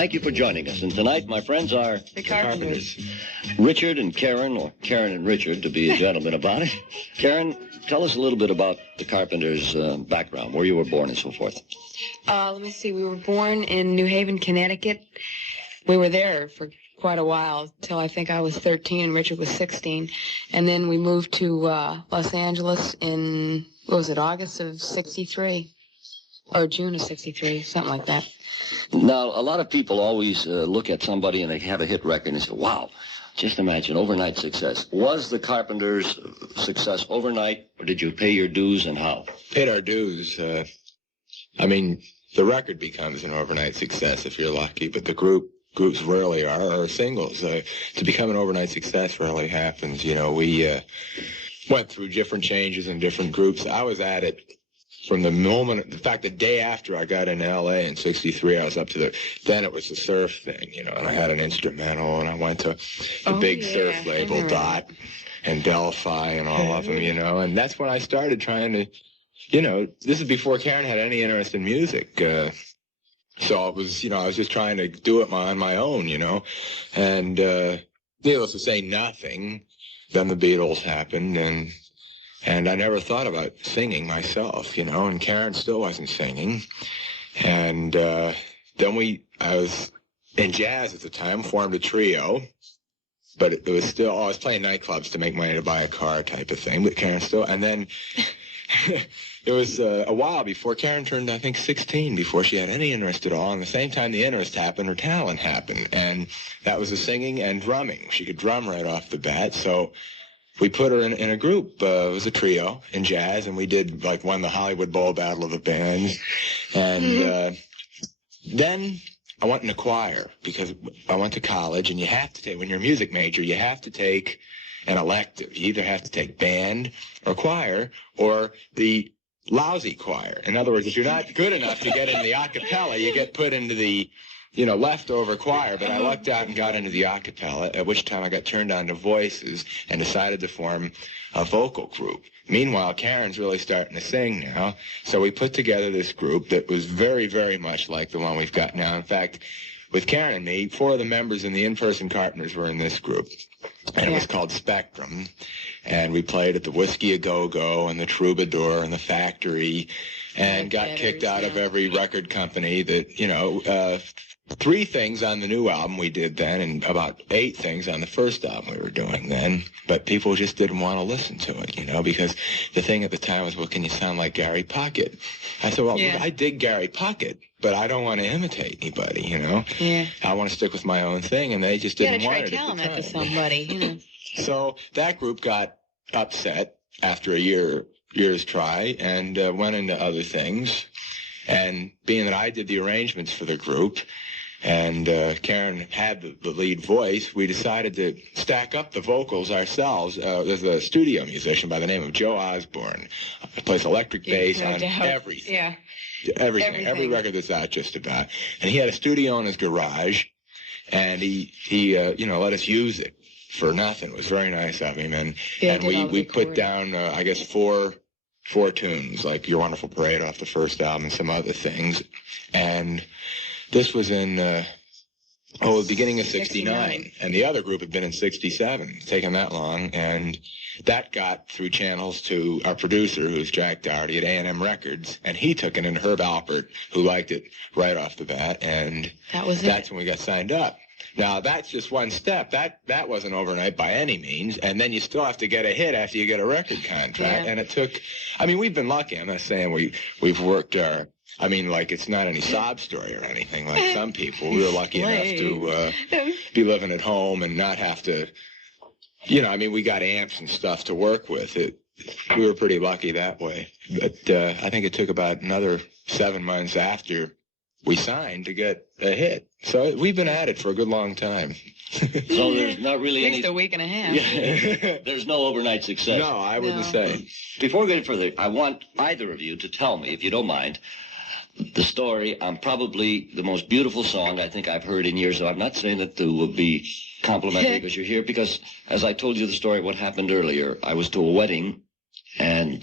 Thank you for joining us. And tonight, my friends, are the Carpenters. Richard and Karen, or Karen and Richard, to be a gentleman about it. Karen, tell us a little bit about the Carpenters' background, where you were born and so forth. Let me see. We were born in New Haven, Connecticut. We were there for quite a while, till I think I was 13 and Richard was 16. And then we moved to Los Angeles in, August of 63? Or June of 63, something like that. Now, a lot of people always look at somebody and they have a hit record and say, wow, just imagine, overnight success. Was the Carpenters' success overnight, or did you pay your dues, and how? Paid our dues. The record becomes an overnight success if you're lucky, but the groups rarely are, or singles. To become an overnight success rarely happens. You know, we went through different changes in different groups. I was at it from the moment, in fact, the day after I got into L.A. in 63, I was up to then it was the surf thing, you know, and I had an instrumental, and I went to the big surf label, Dot and Delphi and all of them, you know, and that's when I started trying to, you know, this is before Karen had any interest in music, so it was, you know, I was just trying to do it on my own, you know, and needless to say, nothing. Then the Beatles happened, and I never thought about singing myself, you know, and Karen still wasn't singing. And then I was in jazz at the time, formed a trio, but it was still, I was playing nightclubs to make money to buy a car type of thing, but Karen still, and then it was a while before Karen turned, I think, 16, before she had any interest at all. And the same time the interest happened, her talent happened, and that was the singing and drumming. She could drum right off the bat, so we put her in a group. It was a trio in jazz, and we did, won the Hollywood Bowl Battle of the Bands. And then I went in a choir, because I went to college, and you have to take, when you're a music major, you have to take an elective. You either have to take band or choir, or the lousy choir. In other words, if you're not good enough to get into the a cappella, you get put into the leftover choir. But I lucked out and got into the a cappella, at which time I got turned on to voices and decided to form a vocal group. Meanwhile, Karen's really starting to sing now, so we put together this group that was very, very much like the one we've got now. In fact, with Karen and me, 4 of the members in the in-person Carpenters were in this group, and it was called Spectrum, and we played at the Whiskey A Go-Go and the Troubadour and the Factory, and got kicked out of every record company that, 3 things on the new album we did then, and about 8 things on the first album we were doing then, but people just didn't want to listen to it, because the thing at the time was, well, can you sound like Gary Puckett? I said, well, I dig Gary Puckett, but I don't want to imitate anybody, Yeah. I want to stick with my own thing, and they just didn't want it. You gotta try telling that to somebody, So that group got upset after a year's try, and went into other things. And being that I did the arrangements for the group, and Karen had the lead voice, we decided to stack up the vocals ourselves. There's a studio musician by the name of Joe Osborne. He plays electric bass on everything. Yeah. Everything. Every record that's out, just about. And he had a studio in his garage, and he let us use it for nothing. It was very nice of him. And we put down, I guess, four tunes, like Your Wonderful Parade off the first album and some other things. And this was in, the beginning of 69. And the other group had been in 67, taken that long. And that got through channels to our producer, who's Jack Dougherty at A&M Records. And he took it in Herb Alpert, who liked it right off the bat. And that's when we got signed up. Now, that's just one step. That wasn't overnight by any means. And then you still have to get a hit after you get a record contract. Yeah. And it took, we've been lucky. I'm not saying we've worked our, it's not any sob story or anything like some people. We were lucky enough to be living at home and not have to, we got amps and stuff to work with. We were pretty lucky that way. But I think it took about another 7 months after we signed to get a hit. So we've been at it for a good long time. So there's not really at least a week and a half. Yeah. There's no overnight success. No, I wouldn't say. Before we get further, I want either of you to tell me, if you don't mind, the story on probably the most beautiful song I think I've heard in years. So I'm not saying that to be complimentary because you're here, because as I told you the story, what happened earlier, I was to a wedding, and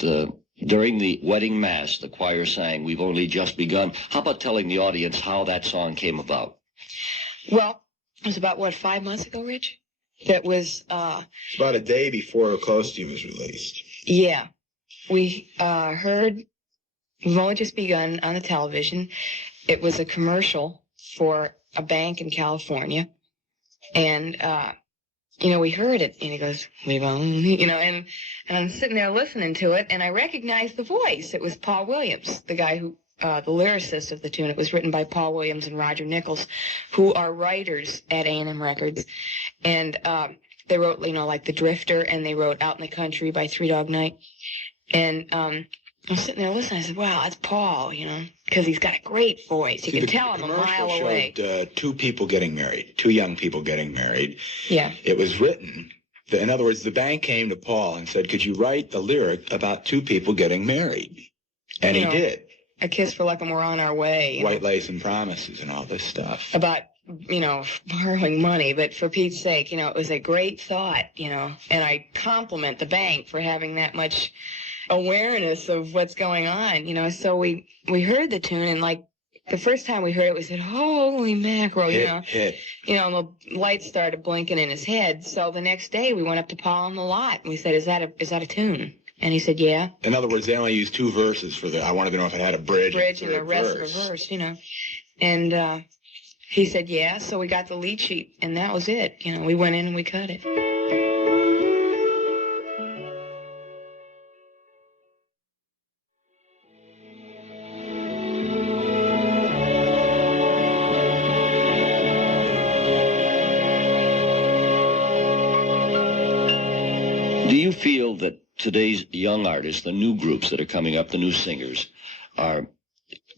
during the wedding mass, the choir sang, "We've Only Just Begun." How about telling the audience how that song came about? Well, it was about, 5 months ago, Rich? That was, It's about a day before Close to You was released. yeah. We heard, we've only just begun on the television. It was a commercial for a bank in California. And, we heard it, and he goes, and I'm sitting there listening to it, and I recognized the voice. It was Paul Williams, the guy who, the lyricist of the tune. It was written by Paul Williams and Roger Nichols, who are writers at A&M Records. And they wrote, like The Drifter, and they wrote Out in the Country by Three Dog Night. And I'm sitting there listening. I said, wow, that's Paul, because he's got a great voice. You can tell him a mile away. Showed two people getting married, two young people getting married. Yeah. It was written. In other words, the band came to Paul and said, could you write the lyric about two people getting married? And he did. A Kiss for Luck and We're on Our Way. White Lace and Promises and all this stuff. About, borrowing money, but for Pete's sake, it was a great thought, and I compliment the bank for having that much awareness of what's going on, so we heard the tune, and the first time we heard it, we said, holy mackerel, Hit. The lights started blinking in his head. So the next day we went up to Paul on the lot and we said, is that a tune? And he said, yeah. In other words, they only used two verses for I wanted to know if it had a bridge and the rest of a verse, and he said, yeah. So we got the lead sheet, and that was it. We went in and we cut it. Do you feel that today's young artists, the new groups that are coming up, the new singers, are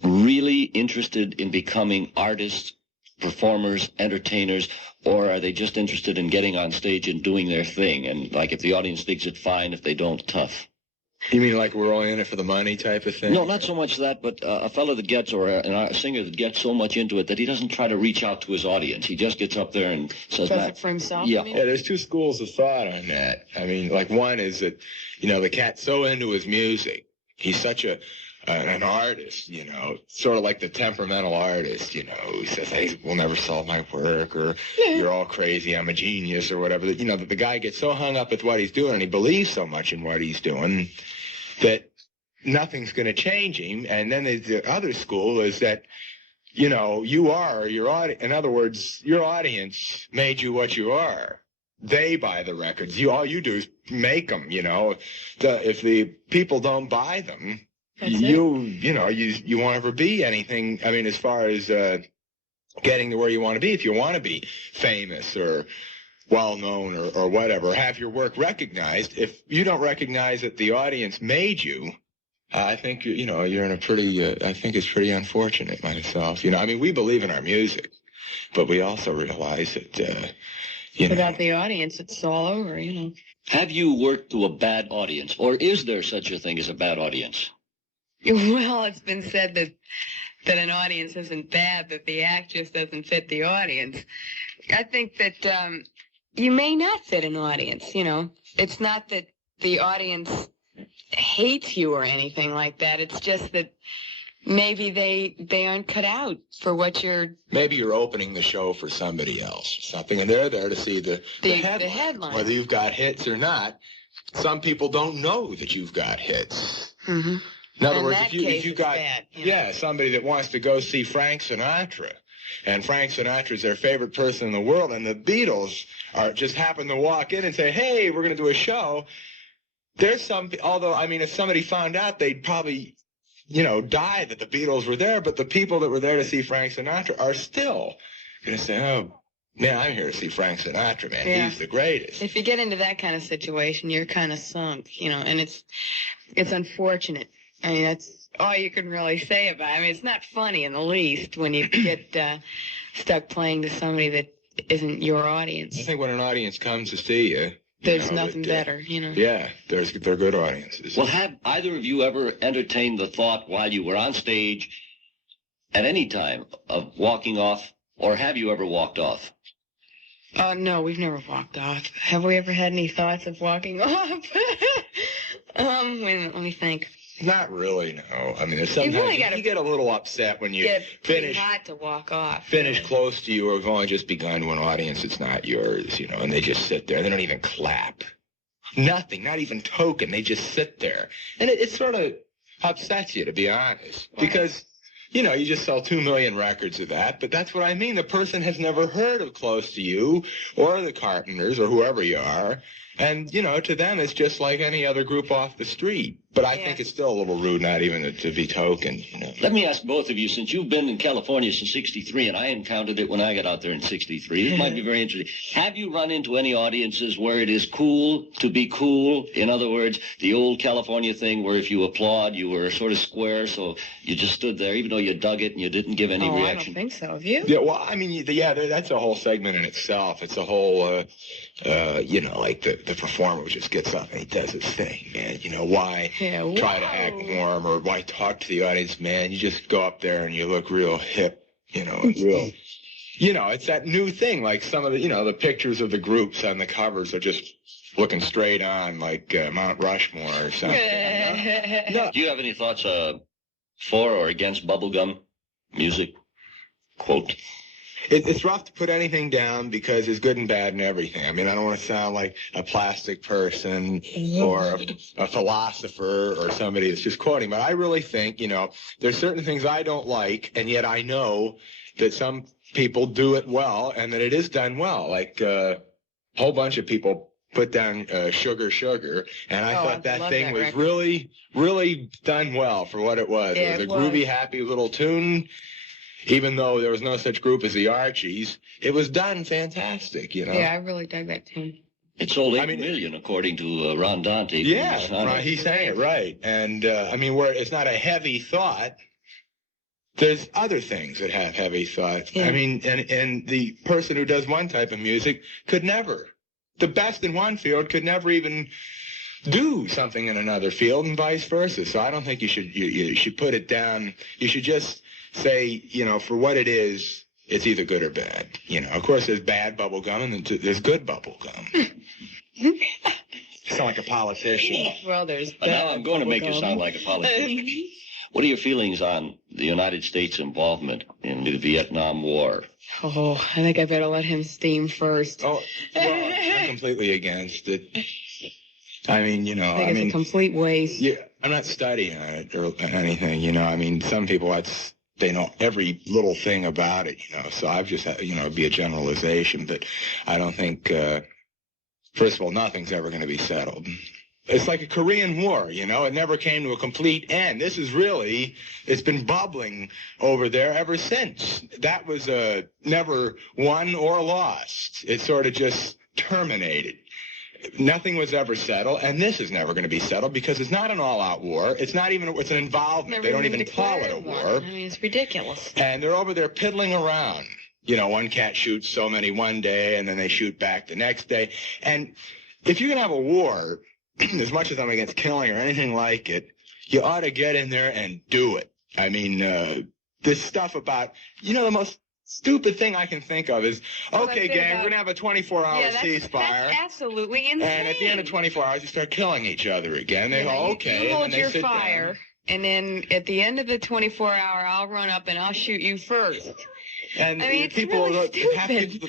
really interested in becoming artists, performers, entertainers, or are they just interested in getting on stage and doing their thing? And if the audience thinks it, fine. If they don't, tough. You mean we're only in it for the money type of thing? No, not so much that, but a fellow that gets, or a singer that gets so much into it that he doesn't try to reach out to his audience. He just gets up there and says, does it for himself? Yeah. Yeah, there's two schools of thought on that. I mean, one is that, the cat's so into his music. He's such an artist, sort of like the temperamental artist, who says, hey, we'll never solve my work, or you're all crazy, I'm a genius, or whatever. That the guy gets so hung up with what he's doing, and he believes so much in what he's doing, that nothing's going to change him. And then there's the other school is that, you are your audience. In other words, your audience made you what you are. They buy the records. All you do is make them, if the people don't buy them, you won't ever be anything. I mean, as far as getting to where you want to be, if you want to be famous or well-known or whatever, have your work recognized. If you don't recognize that the audience made you, I think, you're in a pretty, I think it's pretty unfortunate myself. I mean, we believe in our music, but we also realize that, without the audience, it's all over, Have you worked to a bad audience, or is there such a thing as a bad audience? Well, it's been said that an audience isn't bad, that the act just doesn't fit the audience. I think that you may not fit an audience, It's not that the audience hates you or anything like that. It's just that maybe they aren't cut out for what you're... Maybe you're opening the show for somebody else or something, and they're there to see the headline. Whether you've got hits or not, some people don't know that you've got hits. Mm-hmm. In other words, if you got bad, somebody that wants to go see Frank Sinatra, and Frank Sinatra's their favorite person in the world, and the Beatles just happen to walk in and say, hey, we're going to do a show, although, I mean, if somebody found out, they'd probably, die that the Beatles were there, but the people that were there to see Frank Sinatra are still going to say, oh, man, I'm here to see Frank Sinatra, man. Yeah. He's the greatest. If you get into that kind of situation, you're kind of sunk, and it's unfortunate. I mean, that's all you can really say about it. I mean, it's not funny in the least when you get stuck playing to somebody that isn't your audience. I think when an audience comes to see you, there's nothing better, Yeah, they're good audiences. Well, have either of you ever entertained the thought while you were on stage at any time of walking off, or have you ever walked off? No, we've never walked off. Have we ever had any thoughts of walking off? Wait a minute, let me think. Not really, no. I mean, there's sometimes really gotta you get a little upset when you Get finish hot to walk off. finish close to you or have only just begun to an audience that's not yours, and they just sit there. They don't even clap. Nothing, not even token. They just sit there. And it sort of upsets you, to be honest, because, you just sell 2 million records of that, but that's what I mean. The person has never heard of Close to You or the Carpenters or whoever you are. And, to them, it's just like any other group off the street. But I think it's still a little rude not even to be token, Let me ask both of you, since you've been in California since 63, and I encountered it when I got out there in 63, it might be very interesting. Have you run into any audiences where it is cool to be cool? In other words, the old California thing where if you applaud, you were sort of square, so you just stood there, even though you dug it and you didn't give any reaction. I don't think so. Have you? Yeah, well, I mean, that's a whole segment in itself. It's a whole, like the performer just gets up and he does his thing, man. Why try to act warm or why talk to the audience, man? You just go up there and you look real hip, real. It's that new thing, like some of the, the pictures of the groups on the covers are just looking straight on like Mount Rushmore or something. No. Do you have any thoughts for or against bubblegum music? Quote. It's rough to put anything down because there's good and bad in everything. I mean, I don't want to sound like a plastic person or a philosopher or somebody that's just quoting, but I really think, there's certain things I don't like, and yet I know that some people do it well and that it is done well. Like a whole bunch of people put down Sugar, Sugar, and I thought that thing was really, really done well for what it was. Yeah, it was a groovy, happy little tune. Even though there was no such group as the Archies, it was done fantastic, Yeah, I really dug that tune. It sold 8 million, according to Ron Dante. Yeah, right, he's saying it right. And, where it's not a heavy thought, there's other things that have heavy thought. Yeah. I mean, and the person who does one type of music could never. The best in one field could never even do something in another field and vice versa. So I don't think you should put it down. You should just say, for what it is, it's either good or bad. Of course, there's bad bubble gum and there's good bubble gum. You sound like a politician. Well, there's bad now I'm going to make you sound like a politician. What are your feelings on the United States' involvement in the Vietnam War? Oh, I think I better let him steam first. Oh, well, I'm completely against it. I mean, I think it's a complete waste. Yeah, I'm not studying on it or anything, some people, they know every little thing about it, so I've just, it'd be a generalization, but I don't think, first of all, nothing's ever going to be settled. It's like a Korean War, it never came to a complete end. This is really, it's been bubbling over there ever since. That was never won or lost. It sort of just terminated. Nothing was ever settled, and this is never going to be settled because it's not an all-out war. It's not even, it's an involvement. They don't even call it a war. I mean, it's ridiculous. And they're over there piddling around. One cat shoots so many one day, and then they shoot back the next day. And if you're going to have a war, as much as I'm against killing or anything like it, you ought to get in there and do it. I mean, this stuff about, the most stupid thing I can think of is, okay, gang, we're going to have a 24-hour ceasefire. That's absolutely insane. And at the end of 24 hours, you start killing each other again. They go, okay. You hold your fire, and then at the end of the 24-hour, I'll run up and I'll shoot you first. And people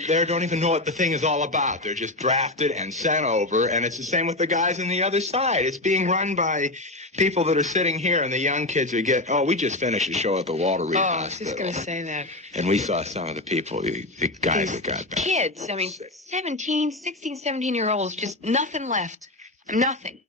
there don't even know what the thing is all about. They're just drafted and sent over, and it's the same with the guys on the other side. It's being run by people that are sitting here, and the young kids who we just finished a show at the Walter Reed Hospital. I was just going to say that. And we saw some of the people, the guys that got back. Kids, 16, 17-year-olds, just nothing left. Nothing.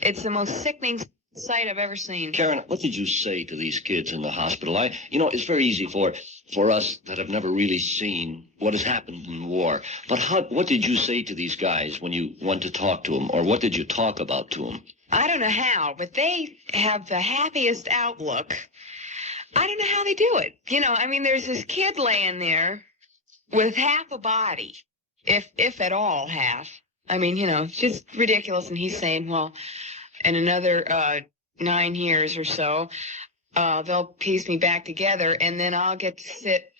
It's the most sickening sight I've ever seen. Karen, what did you say to these kids in the hospital? It's very easy for us that have never really seen what has happened in war. But what did you say to these guys when you went to talk to them, or what did you talk about to them? I don't know how, but they have the happiest outlook. I don't know how they do it. There's this kid laying there with half a body, if at all half. It's just ridiculous. And he's saying, well, in another 9 years or so, they'll piece me back together, and then I'll get to sit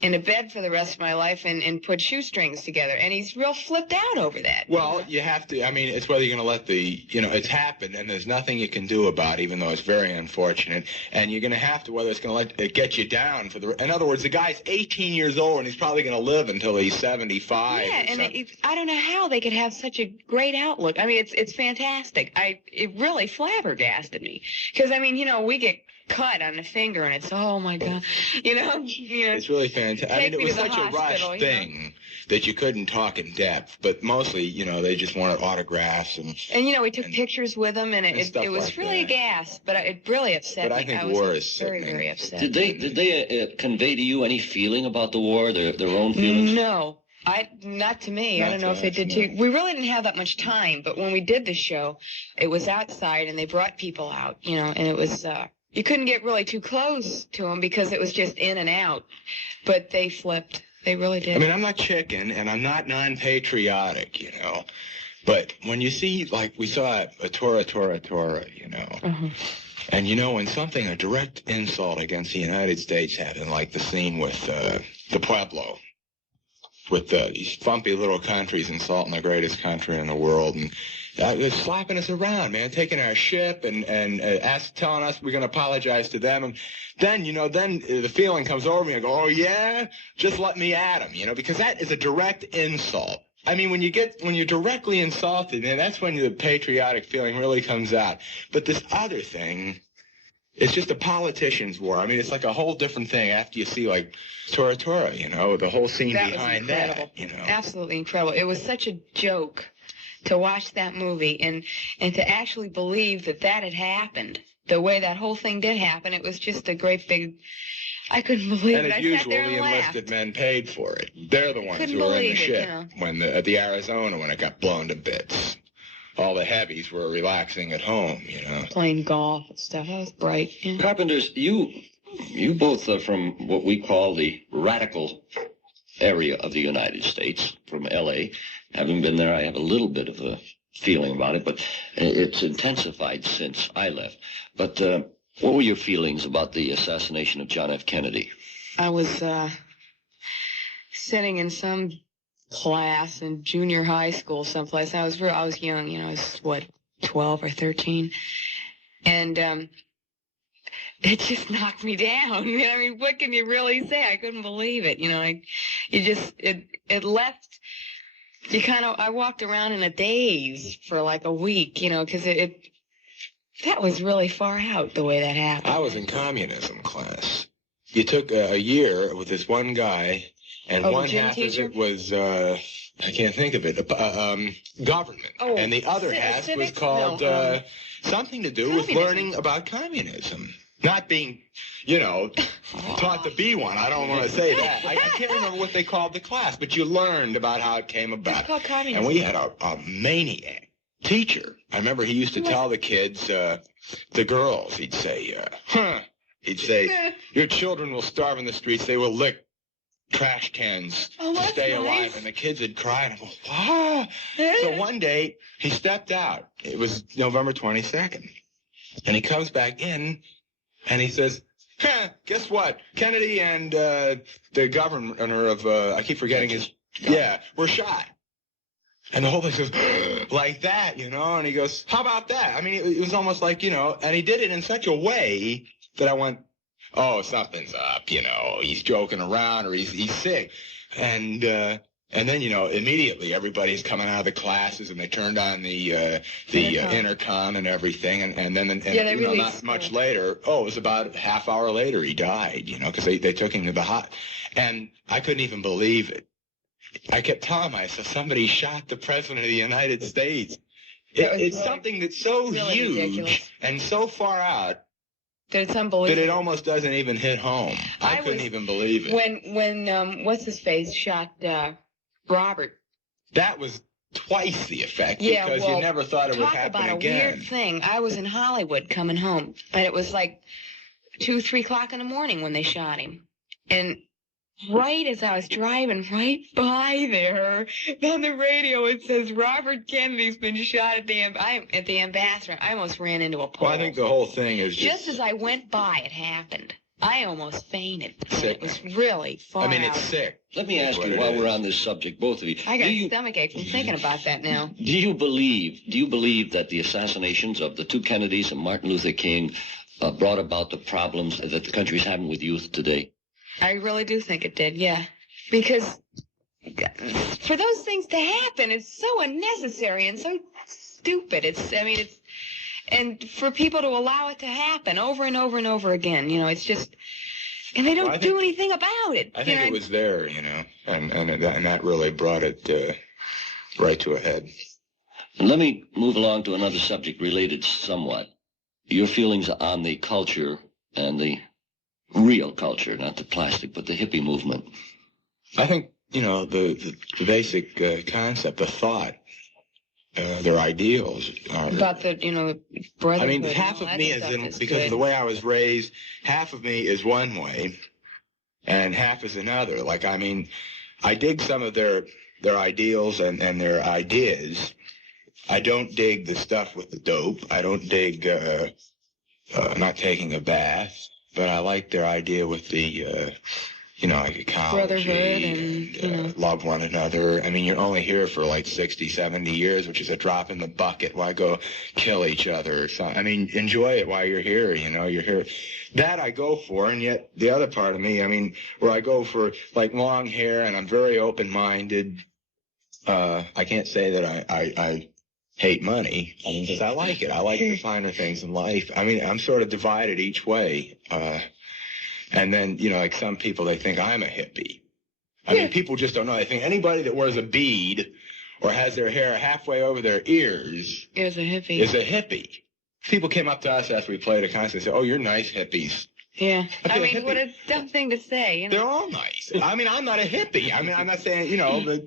in a bed for the rest of my life and put shoestrings together. And he's real flipped out over that. Well, you have to, I mean, it's whether you're going to let it's happened, and there's nothing you can do about it, even though it's very unfortunate. And you're going to have to, whether it's going to let it get you down in other words, the guy's 18 years old, and he's probably going to live until he's 75. Yeah, and I don't know how they could have such a great outlook. I mean, it's fantastic. It really flabbergasted me. Because, I mean, we get cut on the finger, and it's, oh, my God. It's really fantastic. I mean, it was such a rush thing that you couldn't talk in depth, but mostly, they just wanted autographs. And we took pictures with them, and it was really a gas, but it really upset me. I think war is very, very upset. Did they convey to you any feeling about the war, their own feelings? No. Not to me. I don't know if they did too. We really didn't have that much time, but when we did the show, it was outside, and they brought people out, and it was... you couldn't get really too close to them because it was just in and out. But they flipped. They really did. I mean, I'm not chicken, and I'm not non-patriotic, But when you see, like, we saw a Tora, Mm-hmm. And, when something, a direct insult against the United States happened, like the scene with the Pueblo, with these fumpy little countries insulting the greatest country in the world, and they're slapping us around, man, taking our ship and telling us we're going to apologize to them. And then, then the feeling comes over me. I go, oh, yeah? Just let me at them, because that is a direct insult. I mean, when you're directly insulted, man, that's when the patriotic feeling really comes out. But this other thing, it's just a politician's war. I mean, it's like a whole different thing after you see, like, Tora, the whole scene behind that, Absolutely incredible. It was such a joke to watch that movie and to actually believe that had happened. The way that whole thing did happen, it was just a great big... I couldn't believe it. And as usual, the enlisted men paid for it. They're the ones who were in the ship at the Arizona when it got blown to bits. All the heavies were relaxing at home, Playing golf and stuff. That was bright. Yeah. Carpenters, you both are from what we call the radical area of the United States, from L.A. Having been there, I have a little bit of a feeling about it, but it's intensified since I left. But what were your feelings about the assassination of John F. Kennedy? I was sitting in some class in junior high school someplace. I was young, I was 12 or 13, and it just knocked me down. I mean, what can you really say? I couldn't believe it. It left. I walked around in a daze for like a week, because that was really far out the way that happened. I was in communism class. You took a year with this one guy, and one half of it was, I can't think of it, government. Oh, and the other half was called something to do with learning about communism. Not being, taught to be one. I don't want to say that. I can't remember what they called the class, but you learned about how it came about. It's called communism. And we had a maniac teacher. I remember he used to tell the kids, the girls, he'd say, your children will starve in the streets. They will lick trash cans to stay alive. And the kids would cry, and I go, ah. So one day, he stepped out. It was November 22nd. And he comes back in, and he says, guess what? Kennedy and the governor of, I keep forgetting his, were shot. And the whole thing goes, like that, and he goes, how about that? I mean, it was almost like, and he did it in such a way that I went, oh, something's up, he's joking around or he's sick. And then, immediately everybody's coming out of the classes and they turned on the intercom and everything. And then, not much later, it was about a half hour later he died, because they took him to the hot. And I couldn't even believe it. I kept telling myself, somebody shot the president of the United States. It's something that's so really huge ridiculous. And so far out that it's unbelievable. That it almost doesn't even hit home. I couldn't even believe it. When what's his face shot Robert. That was twice the effect because you never thought it would happen again. Talk about a weird thing. I was in Hollywood coming home, but it was like 2, 3 o'clock in the morning when they shot him, and right as I was driving right by there, on the radio it says Robert Kennedy's been shot at the Ambassador. I almost ran into a pole. Well, I think the whole thing is just as I went by, it happened. I almost fainted. Sick. It was really far I mean, out. it's sick. Let me ask What you it while is. we're on this subject, both of you. I got a stomachache from thinking about that now. Do you believe that the assassinations of the two Kennedys and Martin Luther King brought about the problems that the country's having with youth today? I really do think it did, yeah. Because for those things to happen, it's so unnecessary and so stupid. And for people to allow it to happen over and over and over again, it's just, and they don't do anything about it. I think it was there, and that really brought it right to a head. And let me move along to another subject related somewhat. Your feelings on the culture and the real culture, not the plastic, but the hippie movement. I think, the basic concept, the thought, their ideals are... About the, brotherhood. I mean, half of me because of the way I was raised, half of me is one way, and half is another. Like, I mean, I dig some of their ideals and their ideas. I don't dig the stuff with the dope. I don't dig not taking a bath, but I like their idea with the... like ecology brotherhood and love one another. I mean, you're only here for like 60, 70 years, which is a drop in the bucket. Why go kill each other or something? I mean, enjoy it while you're here, you're here. That I go for, and yet the other part of me, I mean, where I go for like long hair and I'm very open-minded, I can't say that I hate money, because I like it. I like the finer things in life. I mean, I'm sort of divided each way. And then, like some people, they think I'm a hippie. I mean, people just don't know. They think anybody that wears a bead or has their hair halfway over their ears is a hippie. People came up to us after we played a concert and said, "Oh, you're nice hippies." Yeah. I mean, what a dumb thing to say, They're all nice. I mean, I'm not a hippie. I mean, I'm not saying, but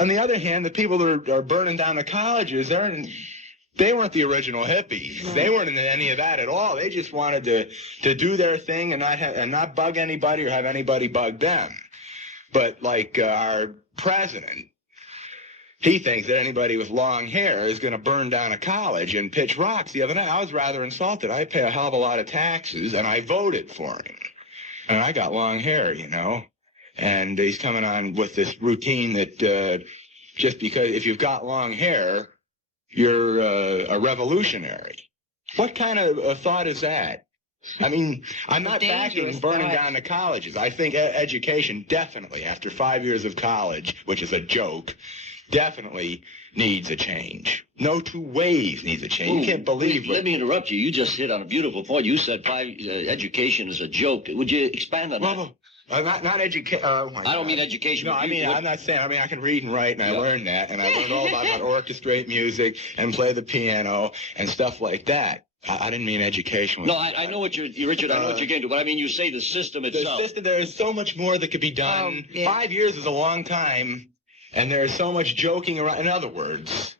on the other hand, the people that are burning down the colleges, they weren't the original hippies. No. They weren't into any of that at all. They just wanted to do their thing and not bug anybody or have anybody bug them. But like our president, he thinks that anybody with long hair is going to burn down a college and pitch rocks. The other night, I was rather insulted. I pay a hell of a lot of taxes, and I voted for him. And I got long hair, And he's coming on with this routine that just because if you've got long hair, you're a revolutionary. What kind of thought is that? I mean, I'm not backing burning down the colleges. I think education definitely, after 5 years of college, which is a joke, definitely needs a change. No two ways needs a change. You can't believe it. Let me interrupt you. You just hit on a beautiful point. You said education is a joke. Would you expand on that? Not education. I don't mean education. No, I'm not saying. I mean, I can read and write, and I learned that, and I learned all about how to orchestrate music and play the piano and stuff like that. I didn't mean education. No, I know what Richard. I know what you're getting to, but I mean, you say the system itself. The system. There is so much more that could be done. 5 years is a long time, and there's so much joking around. In other words,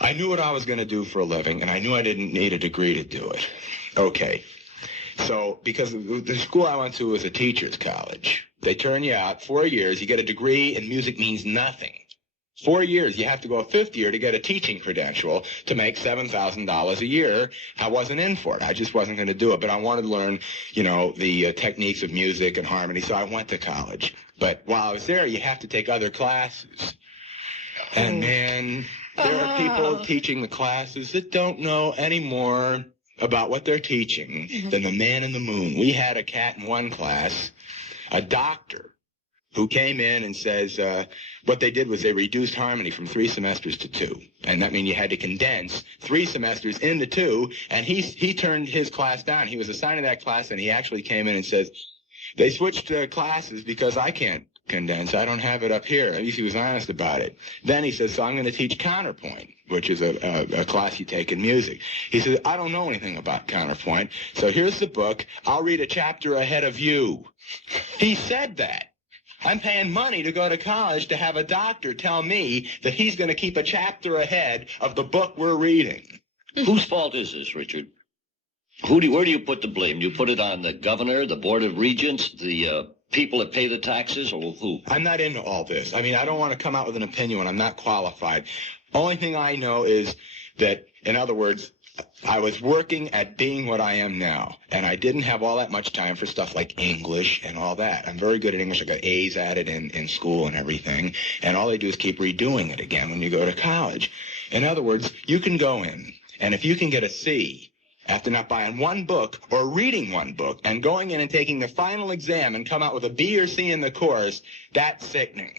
I knew what I was going to do for a living, and I knew I didn't need a degree to do it. Okay. So, because the school I went to was a teacher's college, they turn you out 4 years, you get a degree, and music means nothing. 4 years, you have to go a fifth year to get a teaching credential to make $7,000 a year. I wasn't in for it. I just wasn't going to do it. But I wanted to learn, the techniques of music and harmony, so I went to college. But while I was there, you have to take other classes. And, man, there are people teaching the classes that don't know any more about what they're teaching than the man in the moon. We had a cat in one class, a doctor, who came in and says what they did was they reduced harmony from 3 semesters to 2. And that means you had to condense 3 semesters into 2, and he turned his class down. He was assigned to that class, and he actually came in and says, they switched classes because I can't condense. I don't have it up here. At least he was honest about it. Then he says, so I'm going to teach counterpoint, which is a class you take in music. He says, I don't know anything about counterpoint, so here's the book. I'll read a chapter ahead of you. He said that. I'm paying money to go to college to have a doctor tell me that he's going to keep a chapter ahead of the book we're reading. Whose fault is this, Richard? Where do you put the blame? Do you put it on the governor, the Board of Regents, the people that pay the taxes, or who? I'm not into all this. I mean, I don't want to come out with an opinion when I'm not qualified. Only thing I know is that, in other words, I was working at being what I am now, and I didn't have all that much time for stuff like English and all that. I'm very good at English. I got A's at it in school and everything, and all they do is keep redoing it again when you go to college. In other words, you can go in, and if you can get a C after not buying one book or reading one book and going in and taking the final exam and come out with a B or C in the course, that's sickening,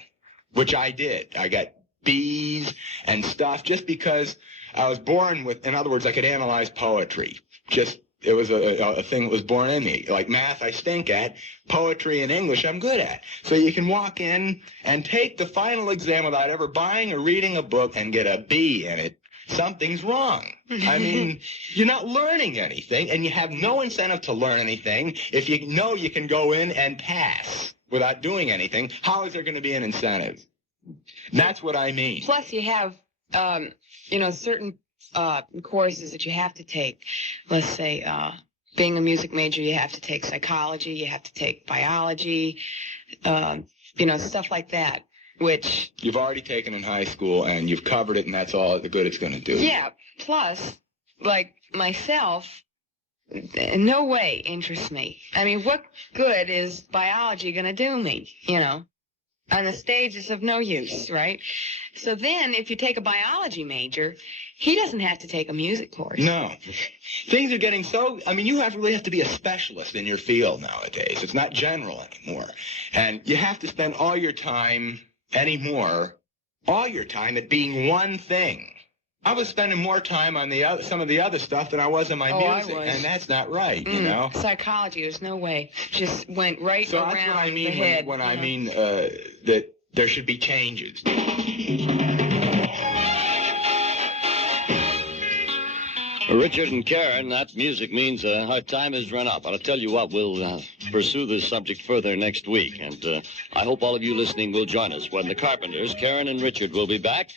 which I did. I got B's and stuff just because I was born with, in other words, I could analyze poetry. Just, it was a thing that was born in me. Like math, I stink at. Poetry and English, I'm good at. So you can walk in and take the final exam without ever buying or reading a book and get a B in it. Something's wrong. I mean, you're not learning anything, and you have no incentive to learn anything if you know you can go in and pass without doing anything. How is there going to be an incentive? That's what I mean. Plus, you have, certain courses that you have to take. Let's say, being a music major, you have to take psychology, you have to take biology, stuff like that, which... You've already taken in high school, and you've covered it, and that's all the good it's going to do. Yeah, plus, like myself, in no way interests me. I mean, what good is biology going to do me, On the stage, it's of no use, right? So then, if you take a biology major, he doesn't have to take a music course. No. Things are getting so... I mean, you really have to be a specialist in your field nowadays. It's not general anymore. And you have to spend all your time at being one thing. I was spending more time on some of the other stuff than I was on my music, and that's not right, you know. Psychology, there's no way. Just went right around that's what I mean the head. when I mean that there should be changes. Richard and Karen, that music means our time has run up. I'll tell you what, we'll pursue this subject further next week, and I hope all of you listening will join us when the Carpenters, Karen and Richard, will be back.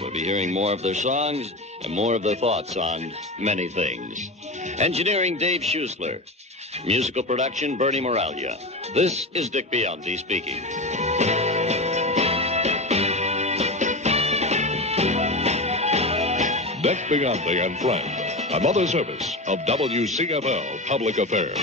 We'll be hearing more of their songs and more of their thoughts on many things. Engineering, Dave Schusler. Musical production, Bernie Moralia. This is Dick Biondi speaking. Dick Biondi and Friend, another service of WCFL Public Affairs.